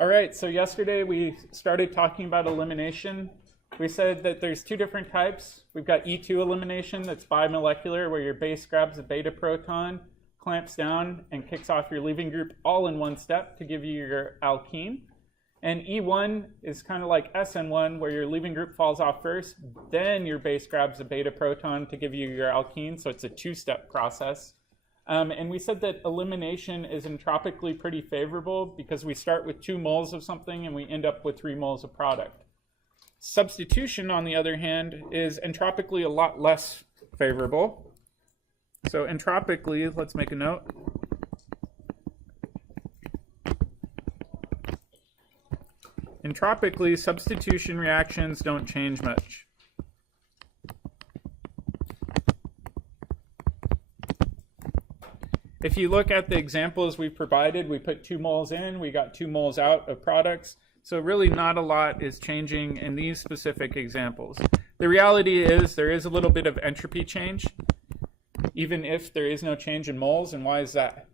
All right, so yesterday we started talking about elimination. We said that there's two different types. We've got E2 elimination that's bimolecular, where your base grabs a beta proton, clamps down, and kicks off your leaving group all in one step to give you your alkene. And E1 is kind of like SN1, where your leaving group falls off first, then your base grabs a beta proton to give you your alkene, so it's a two-step process. And we said that elimination is entropically pretty favorable because we start with 2 moles of something and we end up with 3 moles of product. Substitution, on the other hand, is entropically a lot less favorable. So entropically, let's make a note. Entropically, substitution reactions don't change much. If you look at the examples we provided, we put 2 moles in, we got 2 moles out of products. So really not a lot is changing in these specific examples. The reality is there is a little bit of entropy change, even if there is no change in moles. And why is that?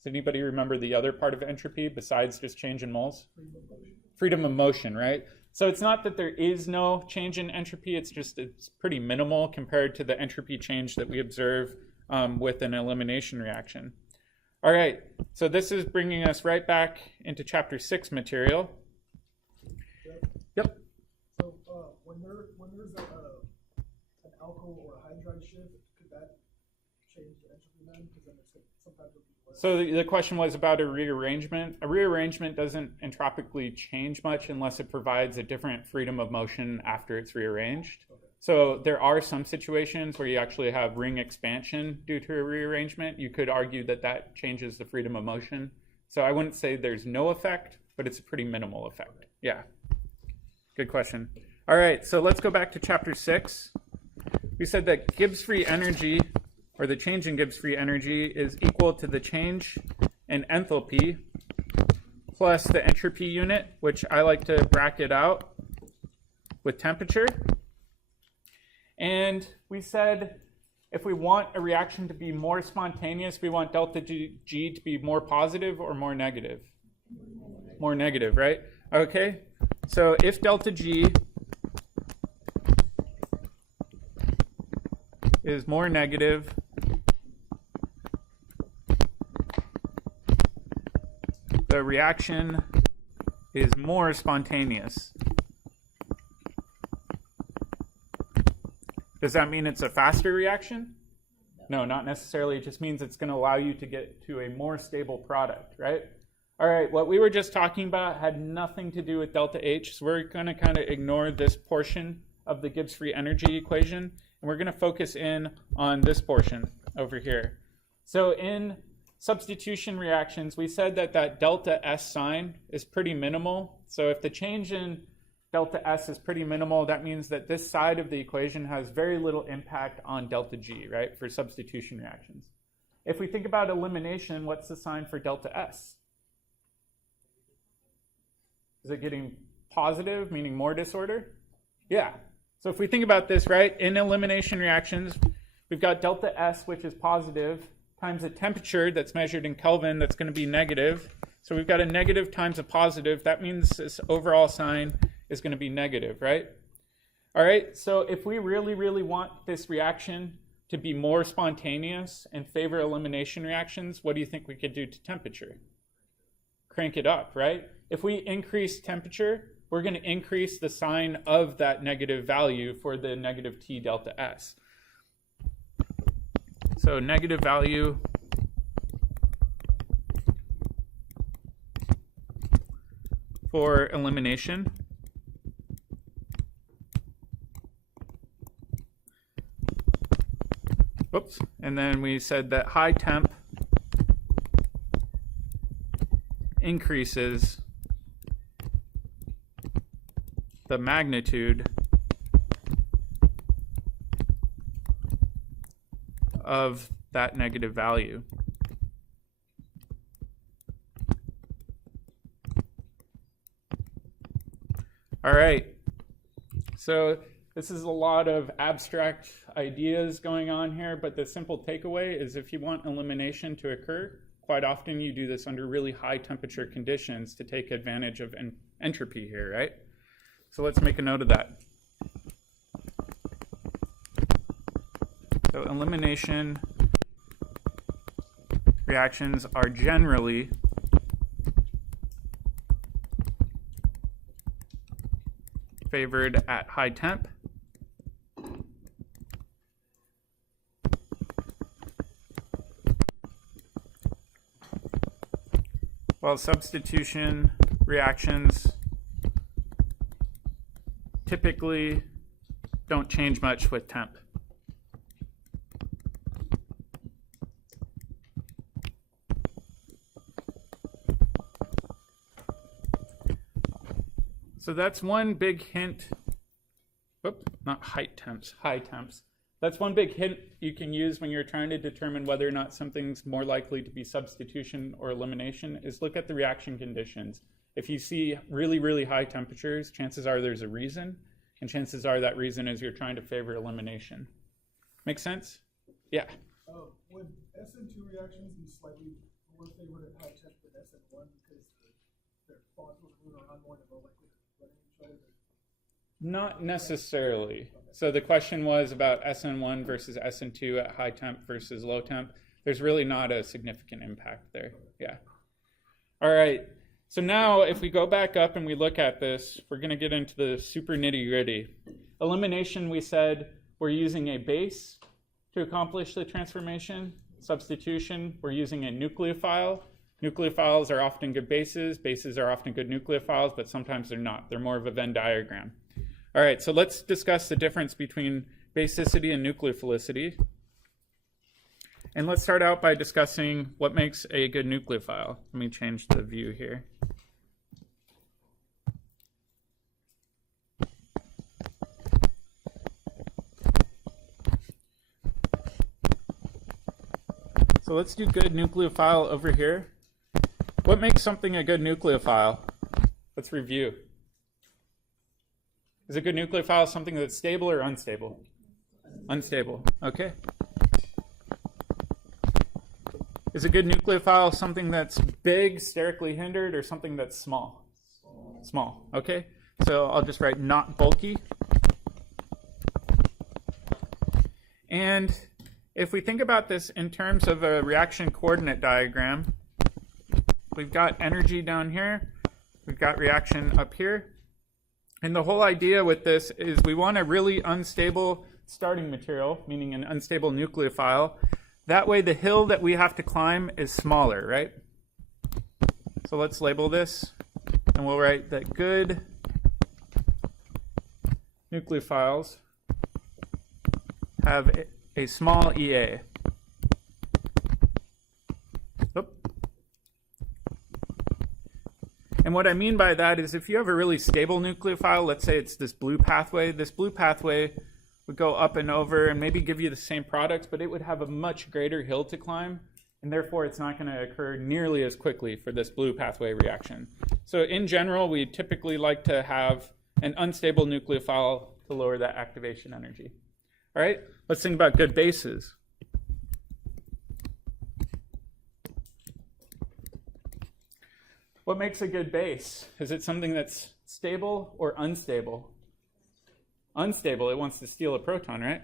Does anybody remember the other part of entropy besides just change in moles? Freedom of motion, right? So it's not that there is no change in entropy, it's pretty minimal compared to the entropy change that we observe with an elimination reaction. All right, so this is bringing us right back into chapter 6 material. Yep. So when there's an alkyl or a hydride shift, could that change the entropy then? Because then it's sometimes it'll be less. So the question was about a rearrangement. A rearrangement doesn't entropically change much unless it provides a different freedom of motion after it's rearranged. Okay. So there are some situations where you actually have ring expansion due to a rearrangement. You could argue that that changes the freedom of motion. So I wouldn't say there's no effect, but it's a pretty minimal effect. Yeah, good question. All right, so let's go back to chapter 6. We said that Gibbs free energy, or the change in Gibbs free energy, is equal to the change in enthalpy plus the entropy unit, which I like to bracket out with temperature. And we said if we want a reaction to be more spontaneous, we want delta G to be more positive or more negative? More negative, right? Okay, so if delta G is more negative, the reaction is more spontaneous. Does that mean it's a faster reaction? No, not necessarily. It just means it's going to allow you to get to a more stable product, right? All right, what we were just talking about had nothing to do with delta H, so we're going to kind of ignore this portion of the Gibbs free energy equation, and we're going to focus in on this portion over here. So in substitution reactions, we said that that delta S sign is pretty minimal. So if the change in delta S is pretty minimal, that means that this side of the equation has very little impact on delta G, right, for substitution reactions. If we think about elimination, what's the sign for delta S? Is it getting positive, meaning more disorder? Yeah. So if we think about this, right, in elimination reactions, we've got delta S, which is positive, times a temperature that's measured in Kelvin that's going to be negative. So we've got a negative times a positive. That means this overall sign is going to be negative, right? All right, so if we really, really want this reaction to be more spontaneous and favor elimination reactions, what do you think we could do to temperature? Crank it up, right? If we increase temperature, we're going to increase the sign of that negative value for the negative T delta S. So negative value for elimination. Oops, and then we said that high temp increases the magnitude of that negative value. All right, so this is a lot of abstract ideas going on here, but the simple takeaway is if you want elimination to occur, quite often you do this under really high temperature conditions to take advantage of entropy here, right? So let's make a note of that. So elimination reactions are generally favored at high temp. While substitution reactions typically don't change much with temp. So that's one big hint. Oops, not high temps. That's one big hint you can use when you're trying to determine whether or not something's more likely to be substitution or elimination, is look at the reaction conditions. If you see really, really high temperatures, chances are there's a reason, and chances are that reason is you're trying to favor elimination. Make sense? Yeah. Would SN2 reactions be slightly more favored at high temp than SN1 because their bonds will move around more and they're more likely to run into each other? Not necessarily. So the question was about SN1 versus SN2 at high temp versus low temp. There's really not a significant impact there. Yeah. All right. So now if we go back up and we look at this, we're going to get into the super nitty-gritty. Elimination, we said we're using a base to accomplish the transformation. Substitution, we're using a nucleophile. Nucleophiles are often good bases. Bases are often good nucleophiles, but sometimes they're not. They're more of a Venn diagram. All right, so let's discuss the difference between basicity and nucleophilicity. And let's start out by discussing what makes a good nucleophile. Let me change the view here. So let's do good nucleophile over here. What makes something a good nucleophile? Let's review. Is a good nucleophile something that's stable or unstable? Unstable, okay. Is a good nucleophile something that's big, sterically hindered, or something that's small? Small, okay. So I'll just write not bulky. And if we think about this in terms of a reaction coordinate diagram, we've got energy down here, we've got reaction up here. And the whole idea with this is we want a really unstable starting material, meaning an unstable nucleophile. That way the hill that we have to climb is smaller, right? So let's label this, and we'll write that good nucleophiles have a small EA. And what I mean by that is if you have a really stable nucleophile, let's say it's this blue pathway would go up and over and maybe give you the same products, but it would have a much greater hill to climb, and therefore it's not going to occur nearly as quickly for this blue pathway reaction. So in general, we typically like to have an unstable nucleophile to lower that activation energy. All right, let's think about good bases. What makes a good base? Is it something that's stable or unstable? Unstable, it wants to steal a proton, right?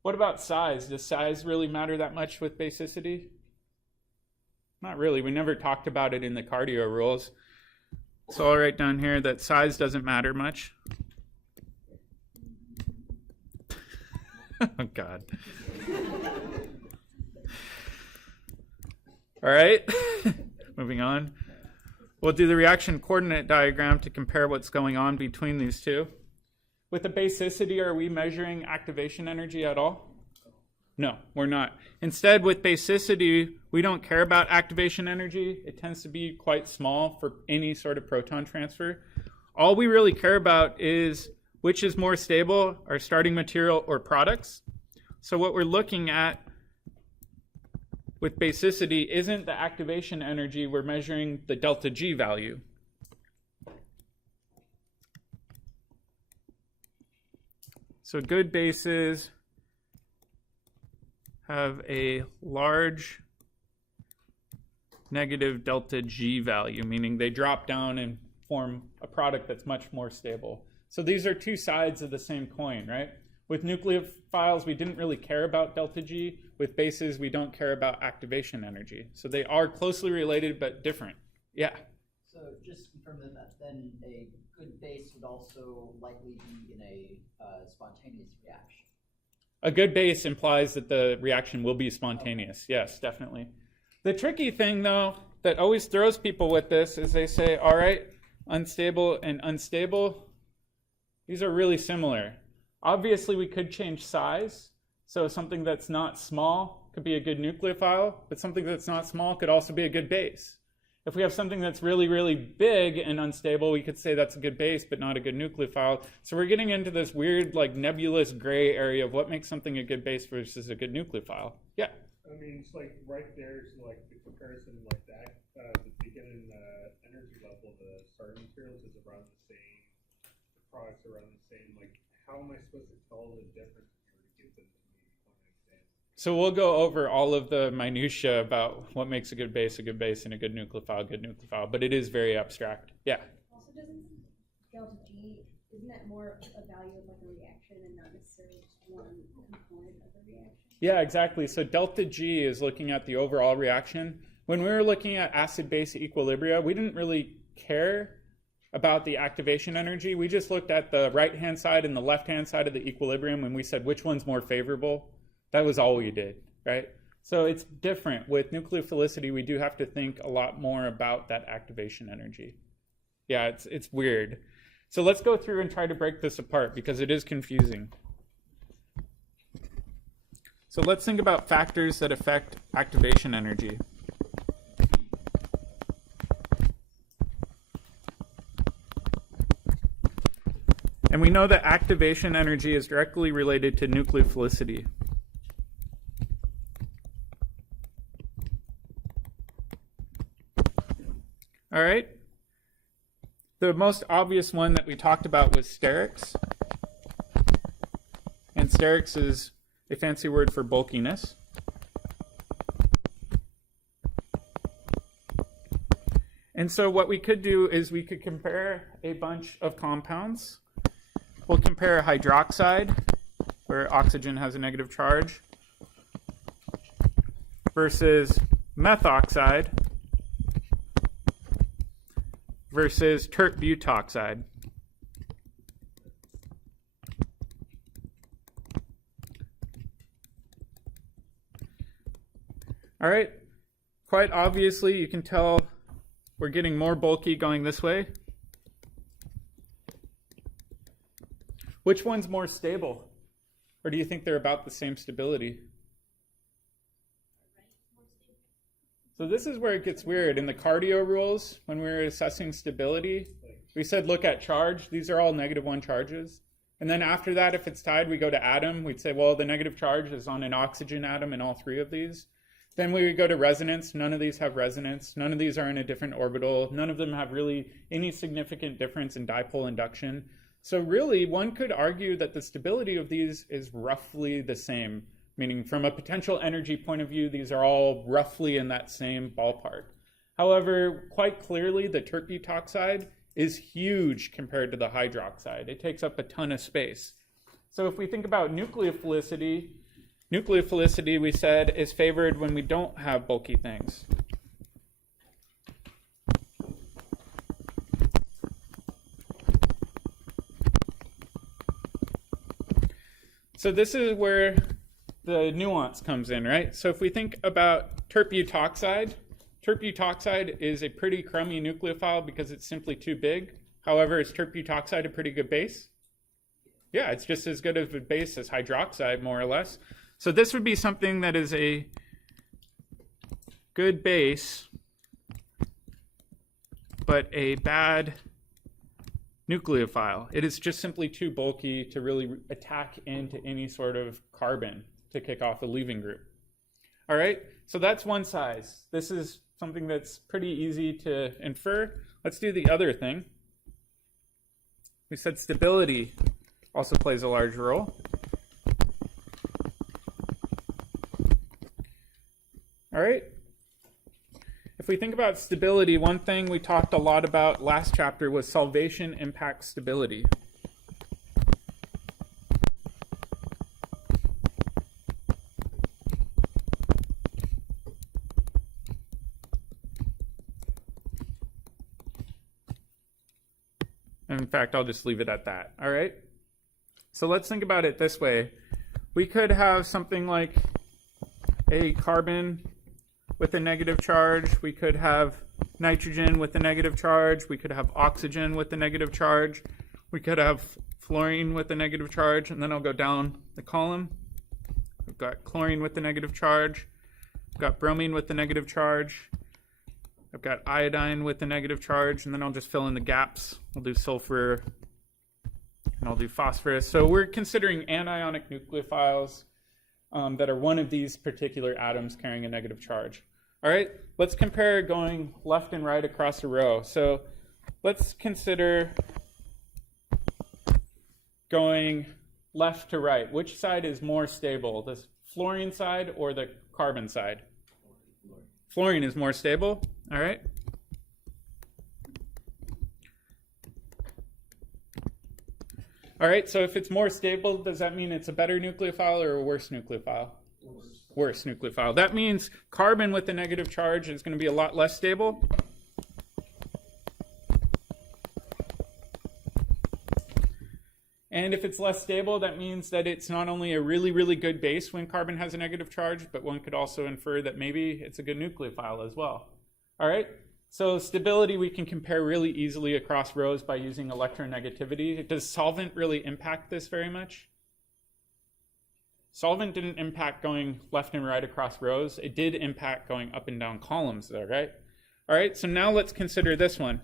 What about size? Does size really matter that much with basicity? Not really. We never talked about it in the cardio rules. So I'll write down here that size doesn't matter much. Oh, God. All right, moving on. We'll do the reaction coordinate diagram to compare what's going on between these two. With the basicity, are we measuring activation energy at all? No, we're not. Instead, with basicity, we don't care about activation energy. It tends to be quite small for any sort of proton transfer. All we really care about is which is more stable, our starting material or products. So what we're looking at with basicity isn't the activation energy, we're measuring the delta G value. So good bases have a large negative delta G value, meaning they drop down and form a product that's much more stable. So these are two sides of the same coin, right? With nucleophiles, we didn't really care about delta G. With bases, we don't care about activation energy. So they are closely related but different. Yeah? So just to confirm that then a good base would also likely be in a spontaneous reaction. A good base implies that the reaction will be spontaneous. Yes, definitely. The tricky thing, though, that always throws people with this is they say, all right, unstable and unstable, these are really similar. Obviously, we could change size. So something that's not small could be a good nucleophile, but something that's not small could also be a good base. If we have something that's really, really big and unstable, we could say that's a good base, but not a good nucleophile. So we're getting into this weird, like, nebulous gray area of what makes something a good base versus a good nucleophile. Yeah? I mean, it's like right there's like the comparison like that. The beginning energy level, the starting materials is around the same. The products are around the same. Like, how am I supposed to tell the difference if you were to give them to me on an exam? So we'll go over all of the minutiae about what makes a good base, and a good nucleophile, but it is very abstract. Yeah? Also, doesn't delta G, isn't that more a value of like a reaction and not necessarily just one component of the reaction? Yeah, exactly. So delta G is looking at the overall reaction. When we were looking at acid-base equilibria, we didn't really care about the activation energy. We just looked at the right-hand side and the left-hand side of the equilibrium and we said which one's more favorable. That was all we did, right? So it's different. With nucleophilicity, we do have to think a lot more about that activation energy. Yeah, it's weird. So let's go through and try to break this apart because it is confusing. So let's think about factors that affect activation energy. And we know that activation energy is directly related to nucleophilicity. All right. The most obvious one that we talked about was sterics. And sterics is a fancy word for bulkiness. And so what we could do is we could compare a bunch of compounds. We'll compare hydroxide, where oxygen has a negative charge, versus methoxide, versus Tert-Butoxide. All right, quite obviously you can tell we're getting more bulky going this way. Which one's more stable? Or do you think they're about the same stability? So this is where it gets weird. In the cardio rules, when we were assessing stability, we said look at charge. These are all -1 charges. And then after that, if it's tied, we go to atom. We'd say, well, the negative charge is on an oxygen atom in all three of these. Then we would go to resonance. None of these have resonance. None of these are in a different orbital. None of them have really any significant difference in dipole induction. So really, one could argue that the stability of these is roughly the same, meaning from a potential energy point of view, these are all roughly in that same ballpark. However, quite clearly, the Tert-Butoxide is huge compared to the hydroxide. It takes up a ton of space. So if we think about nucleophilicity, we said, is favored when we don't have bulky things. So this is where the nuance comes in, right? So if we think about Tert-Butoxide, Tert-Butoxide is a pretty crummy nucleophile because it's simply too big. However, is Tert-Butoxide a pretty good base? Yeah, it's just as good of a base as hydroxide, more or less. So this would be something that is a good base, but a bad nucleophile. It is just simply too bulky to really attack into any sort of carbon to kick off a leaving group. All right, so that's one size. This is something that's pretty easy to infer. Let's do the other thing. We said stability. also plays a large role. All right. If we think about stability, one thing we talked a lot about last chapter was solvation impacts stability. In fact, I'll just leave it at that. All right. So let's think about it this way. We could have something like a carbon with a negative charge. We could have nitrogen with a negative charge. We could have oxygen with a negative charge. We could have fluorine with a negative charge. And then I'll go down the column. We've got chlorine with a negative charge. We've got bromine with a negative charge. I've got iodine with a negative charge. And then I'll just fill in the gaps. I'll do sulfur and I'll do phosphorus. So we're considering anionic nucleophiles that are one of these particular atoms carrying a negative charge. All right, let's compare going left and right across a row. So let's consider going left to right. Which side is more stable, the fluorine side or the carbon side? Fluorine is more stable, all right? All right, so if it's more stable, does that mean it's a better nucleophile or a worse nucleophile? Worse nucleophile. That means carbon with a negative charge is going to be a lot less stable. And if it's less stable, that means that it's not only a really, really good base when carbon has a negative charge, but one could also infer that maybe it's a good nucleophile as well. All right? So stability we can compare really easily across rows by using electronegativity. Does solvent really impact this very much? Solvent didn't impact going left and right across rows. It did impact going up and down columns though, right? All right, so now let's consider this one.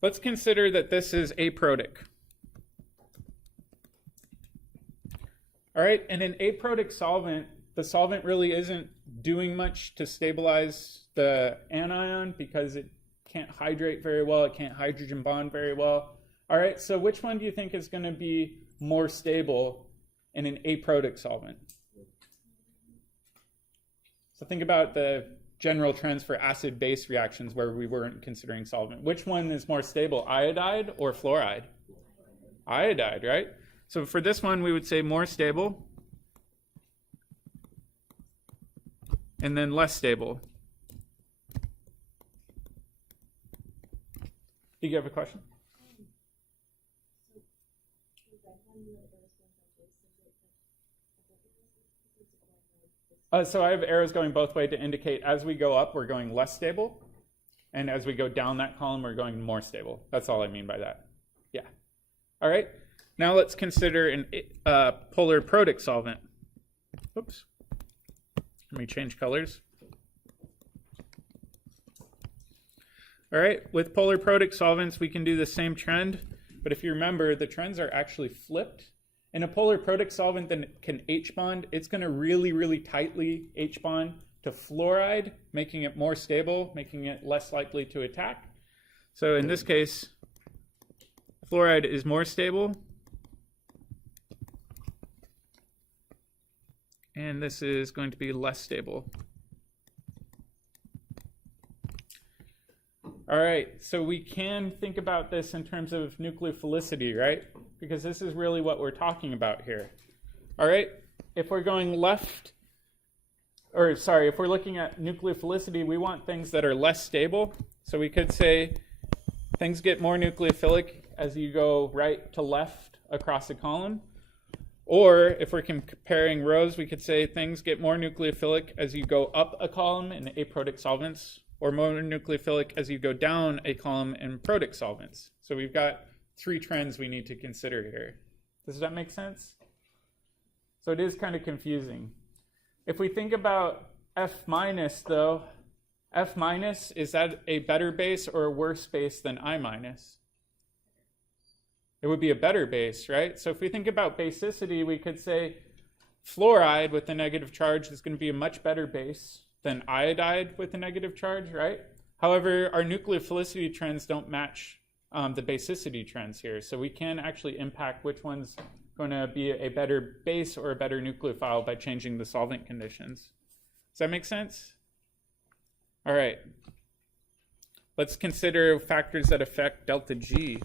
Let's consider that this is aprotic. All right, and an aprotic solvent, the solvent really isn't doing much to stabilize the anion because it can't hydrate very well, it can't hydrogen bond very well. All right, so which one do you think is going to be more stable in an aprotic solvent? So think about the general trends for acid-base reactions where we weren't considering solvent. Which one is more stable, iodide or fluoride? Iodide, right? So for this one, we would say more stable. And then less stable. Do you have a question? So I have arrows going both ways to indicate as we go up, we're going less stable. And as we go down that column, we're going more stable. That's all I mean by that. Yeah. All right. Now let's consider a polar protic solvent. Oops. Let me change colors. All right, with polar protic solvents, we can do the same trend, but if you remember, the trends are actually flipped. In a polar protic solvent that can H-bond, it's going to really, really tightly H-bond to fluoride, making it more stable, making it less likely to attack. So in this case, fluoride is more stable. And this is going to be less stable. All right, so we can think about this in terms of nucleophilicity, right? Because this is really what we're talking about here. All right, if we're going left, or sorry, if we're looking at nucleophilicity, we want things that are less stable. So we could say things get more nucleophilic as you go right to left across a column. Or if we're comparing rows, we could say things get more nucleophilic as you go up a column in aprotic solvents, or more nucleophilic as you go down a column in protic solvents. So we've got three trends we need to consider here. Does that make sense? So it is kind of confusing. If we think about F minus though, F minus, is that a better base or a worse base than I minus? It would be a better base, right? So if we think about basicity, we could say fluoride with a negative charge is going to be a much better base than iodide with a negative charge, right? However, our nucleophilicity trends don't match the basicity trends here. So we can actually impact which one's going to be a better base or a better nucleophile by changing the solvent conditions. Does that make sense? All right. Let's consider factors that affect delta G.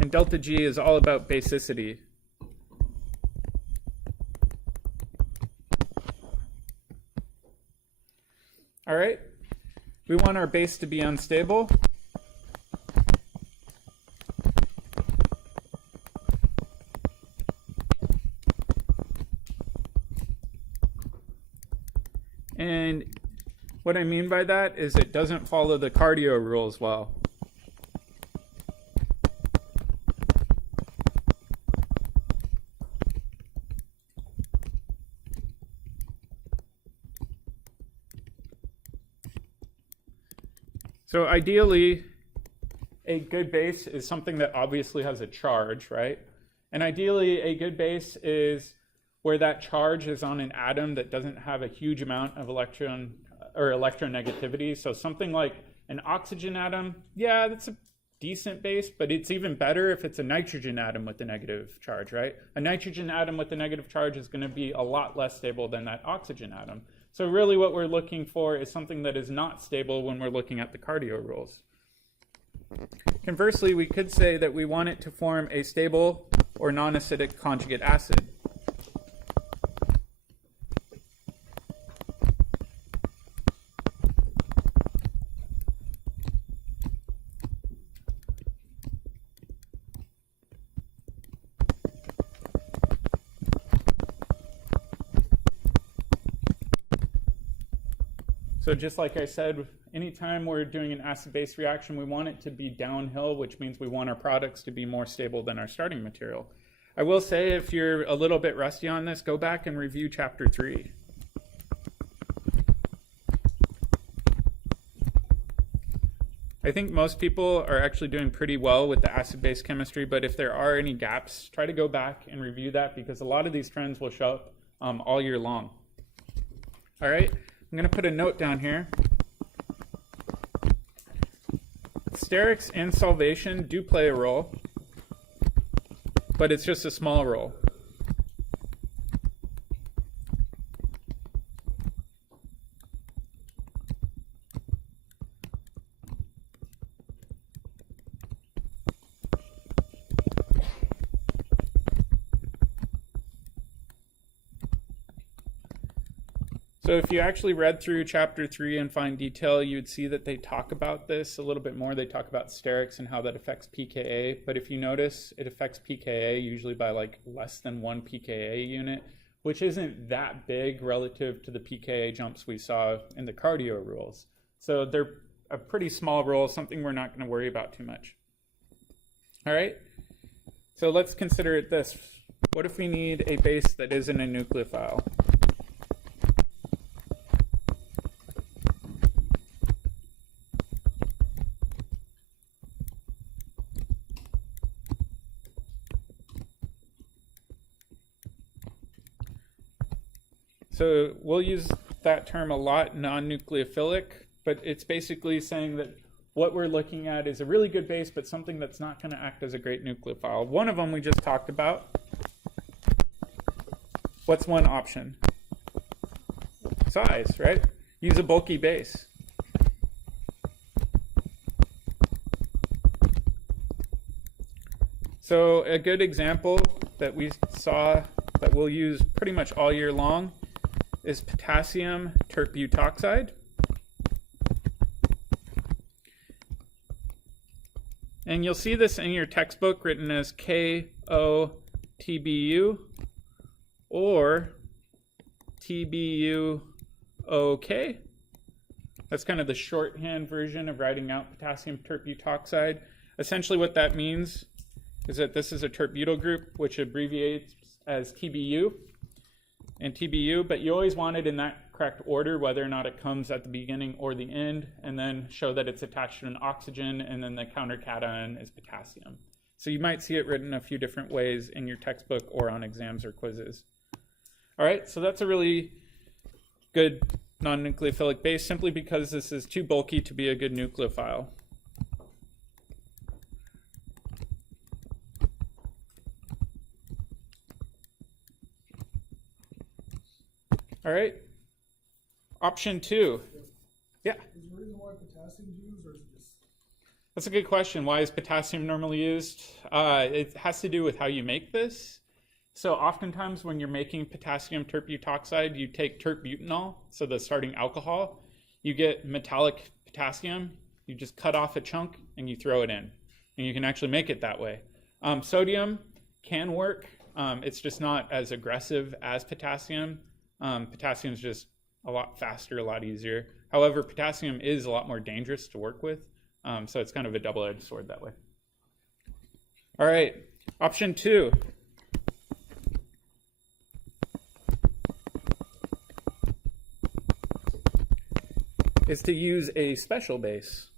And delta G is all about basicity. All right, we want our base to be unstable. And what I mean by that is it doesn't follow the cardio rules well. So ideally, a good base is something that obviously has a charge, right? And ideally, a good base is where that charge is on an atom that doesn't have a huge amount of electron or electronegativity. So something like an oxygen atom, yeah, that's a decent base, but it's even better if it's a nitrogen atom with a negative charge, right? A nitrogen atom with a negative charge is going to be a lot less stable than that oxygen atom. So really what we're looking for is something that is not stable when we're looking at the cardio rules. Conversely, we could say that we want it to form a stable or non-acidic conjugate acid. So just like I said, anytime we're doing an acid-base reaction, we want it to be downhill, which means we want our products to be more stable than our starting material. I will say, if you're a little bit rusty on this, go back and review chapter 3. I think most people are actually doing pretty well with the acid-base chemistry, but if there are any gaps, try to go back and review that because a lot of these trends will show up all year long. All right. I'm going to put a note down here. Sterics and solvation do play a role, but it's just a small role. So if you actually read through chapter 3 and find detail, you'd see that they talk about this a little bit more. They talk about sterics and how that affects pKa. But if you notice, it affects pKa usually by like less than 1 pKa unit, which isn't that big relative to the pKa jumps we saw in the cardio rules. So they're a pretty small role, something we're not going to worry about too much. All right, so let's consider it this. What if we need a base that isn't a nucleophile? So we'll use that term a lot, non-nucleophilic, but it's basically saying that what we're looking at is a really good base, but something that's not going to act as a great nucleophile. One of them we just talked about. What's one option? Size, right? Use a bulky base. So a good example that we saw that we'll use pretty much all year long is Potassium Tert-Butoxide. And you'll see this in your textbook written as KOTBU or TBUOK. That's kind of the shorthand version of writing out potassium tert-butoxide. Essentially what that means is that this is a tert-butyl group, which abbreviates as TBU and TBU, but you always want it in that correct order, whether or not it comes at the beginning or the end, and then show that it's attached to an oxygen, and then the countercation is potassium. So you might see it written a few different ways in your textbook or on exams or quizzes. All right, so that's a really good non-nucleophilic base simply because this is too bulky to be a good nucleophile. All right, option 2. Yeah. Is there a reason why potassium is used, or is it just? That's a good question. Why is potassium normally used? It has to do with how you make this. So oftentimes when you're making potassium tert-butoxide, you take tert-butanol, so the starting alcohol, you get metallic potassium, you just cut off a chunk and you throw it in. And you can actually make it that way. Sodium can work. It's just not as aggressive as potassium. Potassium is just a lot faster, a lot easier. However, potassium is a lot more dangerous to work with. So it's kind of a double-edged sword that way. All right, option 2. Is to use a special base.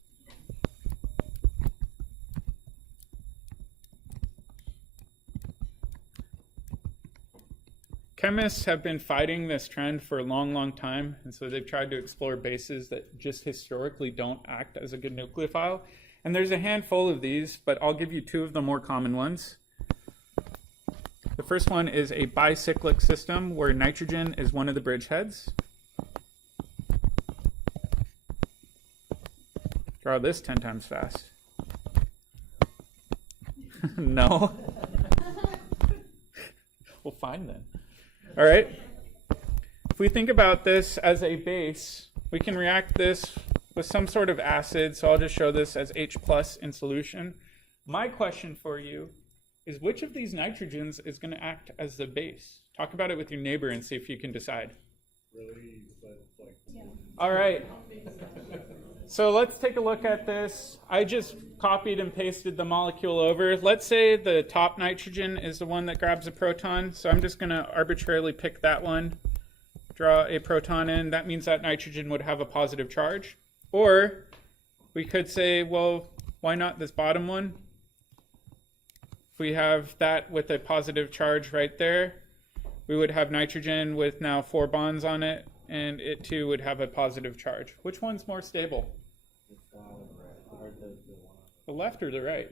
Chemists have been fighting this trend for a long, long time, and so they've tried to explore bases that just historically don't act as a good nucleophile. And there's a handful of these, but I'll give you 2 of the more common ones. The first one is a bicyclic system where nitrogen is one of the bridgeheads. Draw this 10 times fast. No. We'll find then. All right. If we think about this as a base, we can react this with some sort of acid. So I'll just show this as H+ in solution. My question for you is which of these nitrogens is going to act as the base? Talk about it with your neighbor and see if you can decide. Really, like. Yeah. All right. So let's take a look at this. I just copied and pasted the molecule over. Let's say the top nitrogen is the one that grabs a proton. So I'm just going to arbitrarily pick that one, draw a proton in. That means that nitrogen would have a positive charge. Or we could say, well, why not this bottom one? If we have that with a positive charge right there, we would have nitrogen with now 4 bonds on it, and it too would have a positive charge. Which one's more stable? The left or the right?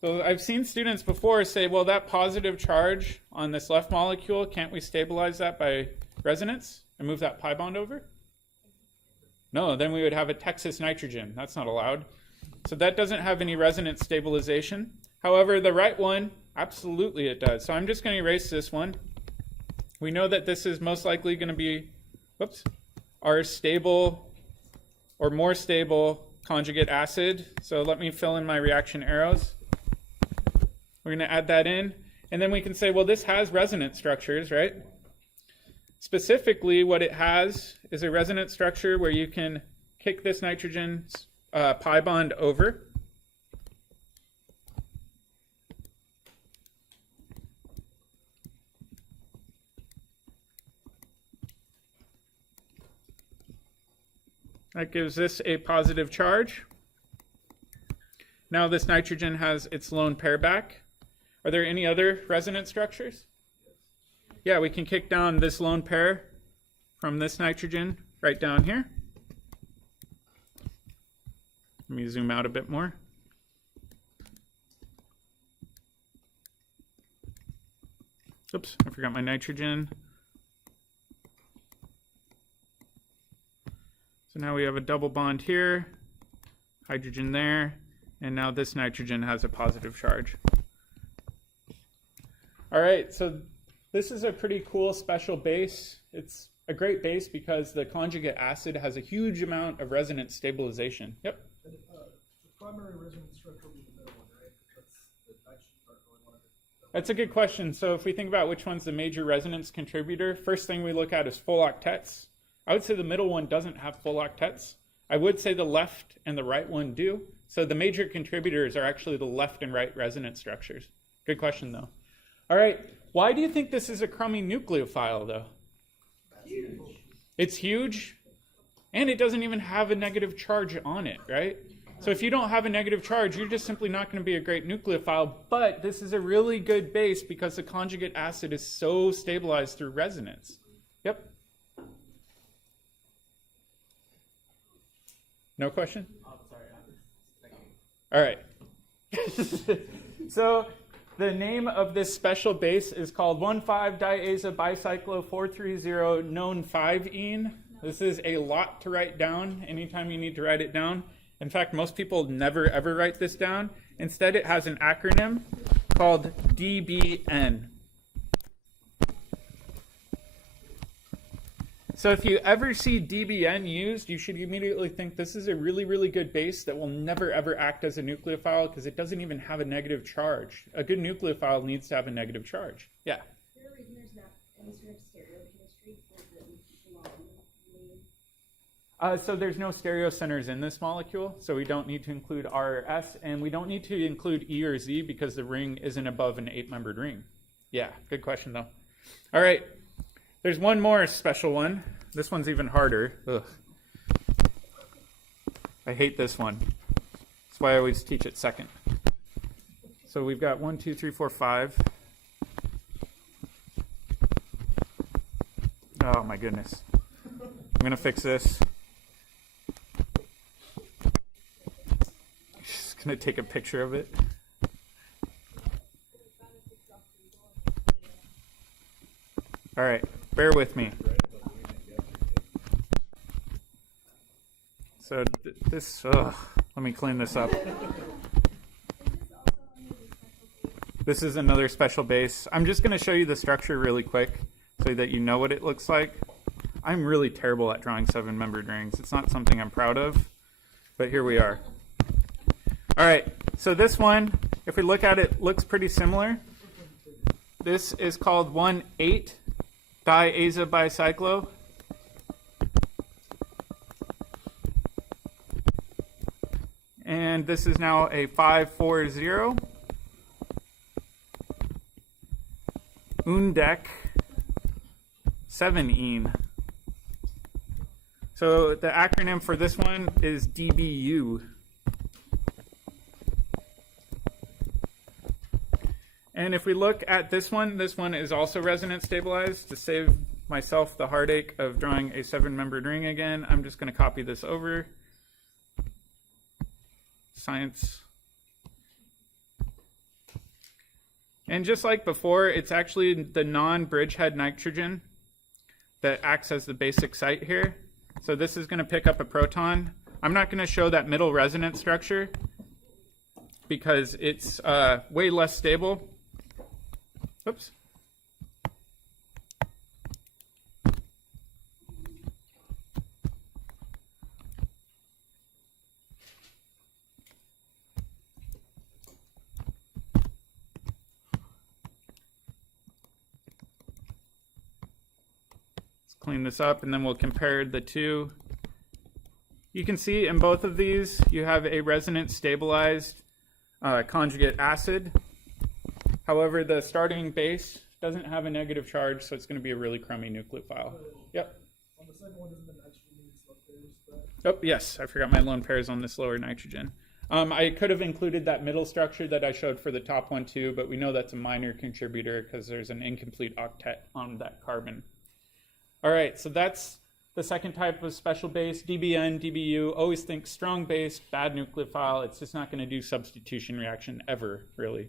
So I've seen students before say, well, that positive charge on this left molecule, can't we stabilize that by resonance and move that pi bond over? No, then we would have a Texas nitrogen. That's not allowed. So that doesn't have any resonance stabilization. However, the right one, absolutely it does. So I'm just going to erase this one. We know that this is most likely going to be, our stable or more stable conjugate acid. So let me fill in my reaction arrows. We're going to add that in. And then we can say, well, this has resonance structures, right? Specifically, what it has is a resonance structure where you can kick this nitrogen's pi bond over. That gives this a positive charge. Now this nitrogen has its lone pair back. Are there any other resonance structures? Yeah, we can kick down this lone pair from this nitrogen right down here. Let me zoom out a bit more. Oops, I forgot my nitrogen. So now we have a double bond here, hydrogen there, and now this nitrogen has a positive charge. All right, so this is a pretty cool special base. It's a great base because the conjugate acid has a huge amount of resonance stabilization. Yep. And, the primary resonance structure will be the middle one, right? That's the nitrogen part going on. That's a good question. So if we think about which one's the major resonance contributor, first thing we look at is full octets. I would say the middle one doesn't have full octets. I would say the left and the right one do. So the major contributors are actually the left and right resonance structures. Good question, though. All right, why do you think this is a crummy nucleophile, though? Huge. It's huge, and it doesn't even have a negative charge on it, right? So if you don't have a negative charge, you're just simply not going to be a great nucleophile. But this is a really good base because the conjugate acid is so stabilized through resonance. Yep. No question? All right. So the name of this special base is called 1,5-diazo-bicyclo-430 known 5-ene. This is a lot to write down anytime you need to write it down. In fact, most people never ever write this down. Instead, it has an acronym called DBN. So if you ever see DBN used, you should immediately think this is a really, really good base that will never ever act as a nucleophile because it doesn't even have a negative charge. A good nucleophile needs to have a negative charge. Yeah? Is there a reason there's not any sort of stereochemistry for the long? So there's no stereocenters in this molecule, so we don't need to include R or S, and we don't need to include E or Z because the ring isn't above an 8-membered ring. Yeah, good question though. All right. There's one more special one. This one's even harder. Ugh. I hate this one. That's why I always teach it second. So we've got 1, 2, 3, 4, 5. Oh my goodness. I'm going to fix this. Just going to take a picture of it. All right. Bear with me. So let me clean this up. This is another special base. I'm just going to show you the structure really quick so that you know what it looks like. I'm really terrible at drawing 7-membered rings. It's not something I'm proud of, but here we are. All right, so this one, if we look at it, looks pretty similar. This is called 1,8-diazo-bicyclo. And this is now a 5,4,0 Undec 7-ene. So the acronym for this one is DBU. And if we look at this one is also resonance stabilized. To save myself the heartache of drawing a 7-membered ring again, I'm just going to copy this over. Science. And just like before, it's actually the non-bridgehead nitrogen that acts as the basic site here. So this is going to pick up a proton. I'm not going to show that middle resonance structure because it's way less stable. Oops. Clean this up and then we'll compare the two. You can see in both of these you have a resonance stabilized conjugate acid. However, the starting base doesn't have a negative charge, so it's going to be a really crummy nucleophile. Yep. On the second one, isn't the nitrogen need slow pairs, but Oh, yes, I forgot my lone pairs on this lower nitrogen. I could have included that middle structure that I showed for the top one too, but we know that's a minor contributor because there's an incomplete octet on that carbon. All right, so that's the second type of special base, DBN, DBU. Always think strong base, bad nucleophile. It's just not going to do substitution reaction ever, really.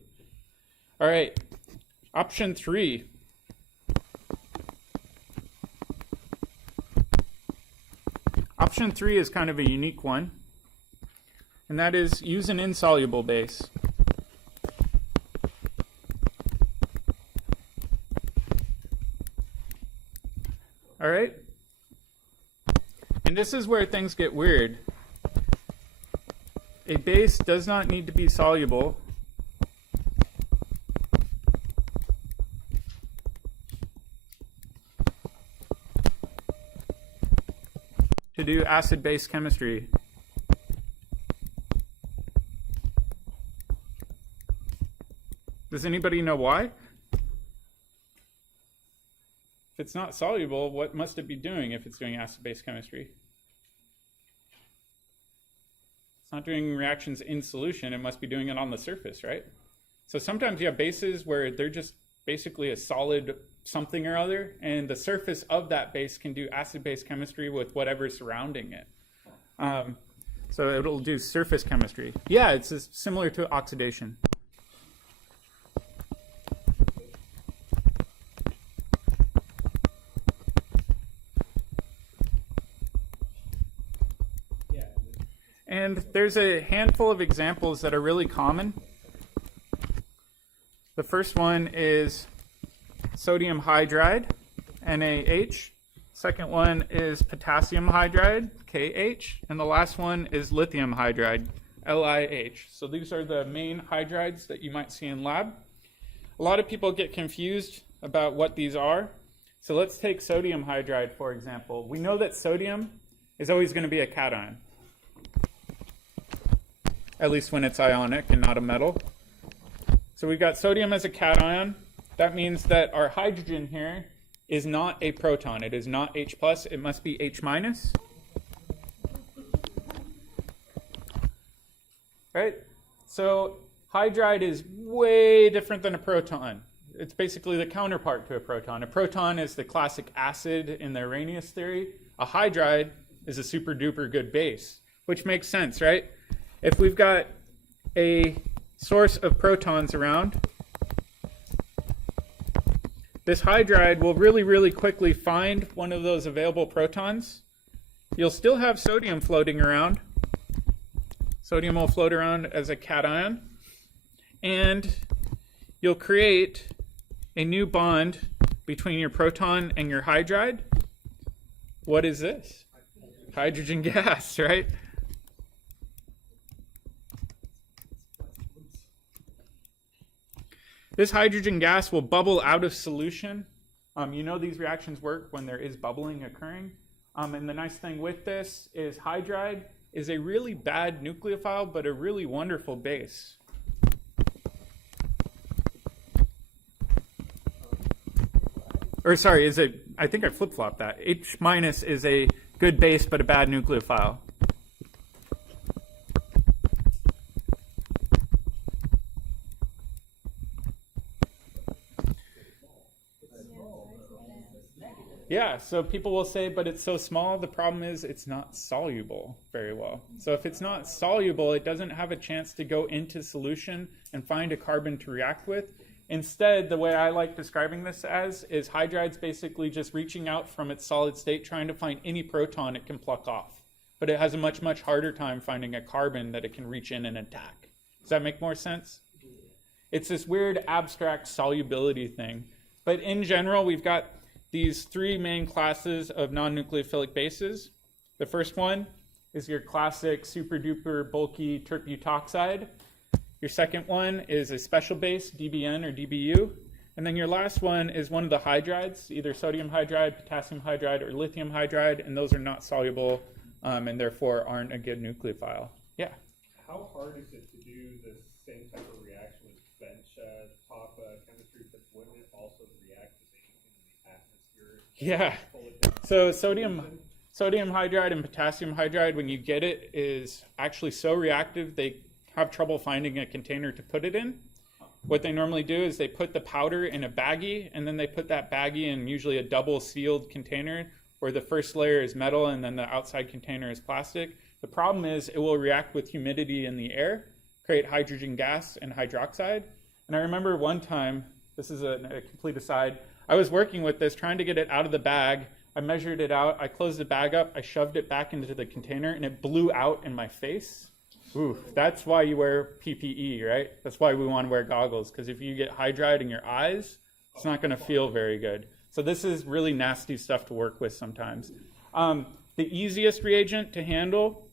All right, option 3. Option 3 is kind of a unique one, and that is use an insoluble base. All right? And this is where things get weird. A base does not need to be soluble. To do acid-base chemistry. Does anybody know why? If it's not soluble, what must it be doing if it's doing acid-base chemistry? not doing reactions in solution. It must be doing it on the surface, right? So sometimes you have bases where they're just basically a solid something or other, and the surface of that base can do acid-base chemistry with whatever's surrounding it. So it'll do surface chemistry. Yeah, it's similar to oxidation. And there's a handful of examples that are really common. The first one is sodium hydride, NaH. Second one is potassium hydride, KH. And the last one is lithium hydride, LiH. So these are the main hydrides that you might see in lab. A lot of people get confused about what these are. So let's take sodium hydride, for example. We know that sodium is always going to be a cation, at least when it's ionic and not a metal. So we've got sodium as a cation. That means that our hydrogen here is not a proton. It is not H+, it must be H-. Right? So hydride is way different than a proton. It's basically the counterpart to a proton. A proton is the classic acid in the Arrhenius theory. A hydride is a super duper good base, which makes sense, right? If we've got a source of protons around, this hydride will really, really quickly find one of those available protons. You'll still have sodium floating around. Sodium will float around as a cation. And you'll create a new bond between your proton and your hydride. What is this? Hydrogen gas, right? This hydrogen gas will bubble out of solution. You know these reactions work when there is bubbling occurring. And the nice thing with this is hydride is a really bad nucleophile, but a really wonderful base. Or sorry, I think I flip-flopped that. H- is a good base, but a bad nucleophile. Yeah, so people will say, but it's so small. The problem is it's not soluble very well. So if it's not soluble, it doesn't have a chance to go into solution and find a carbon to react with. Instead, the way I like describing this as is hydride's basically just reaching out from its solid state, trying to find any proton it can pluck off. But it has a much, much harder time finding a carbon that it can reach in and attack. Does that make more sense? It's this weird abstract solubility thing. But in general, we've got these three main classes of non-nucleophilic bases. The first one is your classic super duper bulky Tert-Butoxide. Your second one is a special base, DBN or DBU. And then your last one is one of the hydrides, either sodium hydride, potassium hydride, or lithium hydride, and those are not soluble and therefore aren't a good nucleophile. Yeah? How hard is it to do the same type of reaction with bench top chemistry, but wouldn't it also react the same in the atmosphere? Yeah. So sodium hydride and potassium hydride, when you get it, is actually so reactive they have trouble finding a container to put it in. What they normally do is they put the powder in a baggie, and then they put that baggie in usually a double sealed container where the first layer is metal and then the outside container is plastic. The problem is it will react with humidity in the air, create hydrogen gas and hydroxide. And I remember one time, this is a complete aside, I was working with this, trying to get it out of the bag. I measured it out, I closed the bag up, I shoved it back into the container, and it blew out in my face. Ooh, that's why you wear PPE, right? That's why we want to wear goggles, because if you get hydride in your eyes, it's not going to feel very good. So this is really nasty stuff to work with sometimes. The easiest reagent to handle,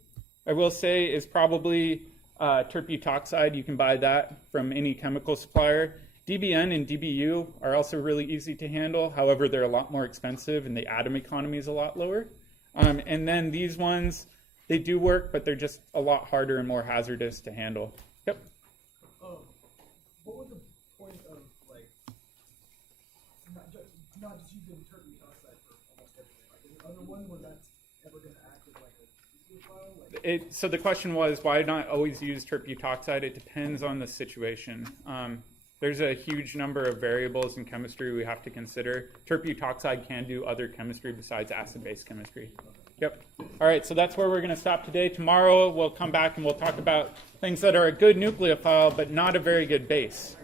I will say, is probably Tert-Butoxide. You can buy that from any chemical supplier. DBN and DBU are also really easy to handle. However, they're a lot more expensive and the atom economy is a lot lower. And then these ones, they do work, but they're just a lot harder and more hazardous to handle. Yep. What was the point of, like, not just using Tert-Butoxide for almost everything? Like, is there other one where that's ever going to act as like a non-nucleophile? Like, So the question was, why not always use Tert-Butoxide? It depends on the situation. There's a huge number of variables in chemistry we have to consider. Tert-Butoxide can do other chemistry besides acid-base chemistry. Yep. All right, so that's where we're going to stop today. Tomorrow we'll come back and we'll talk about things that are a good nucleophile but not a very good base.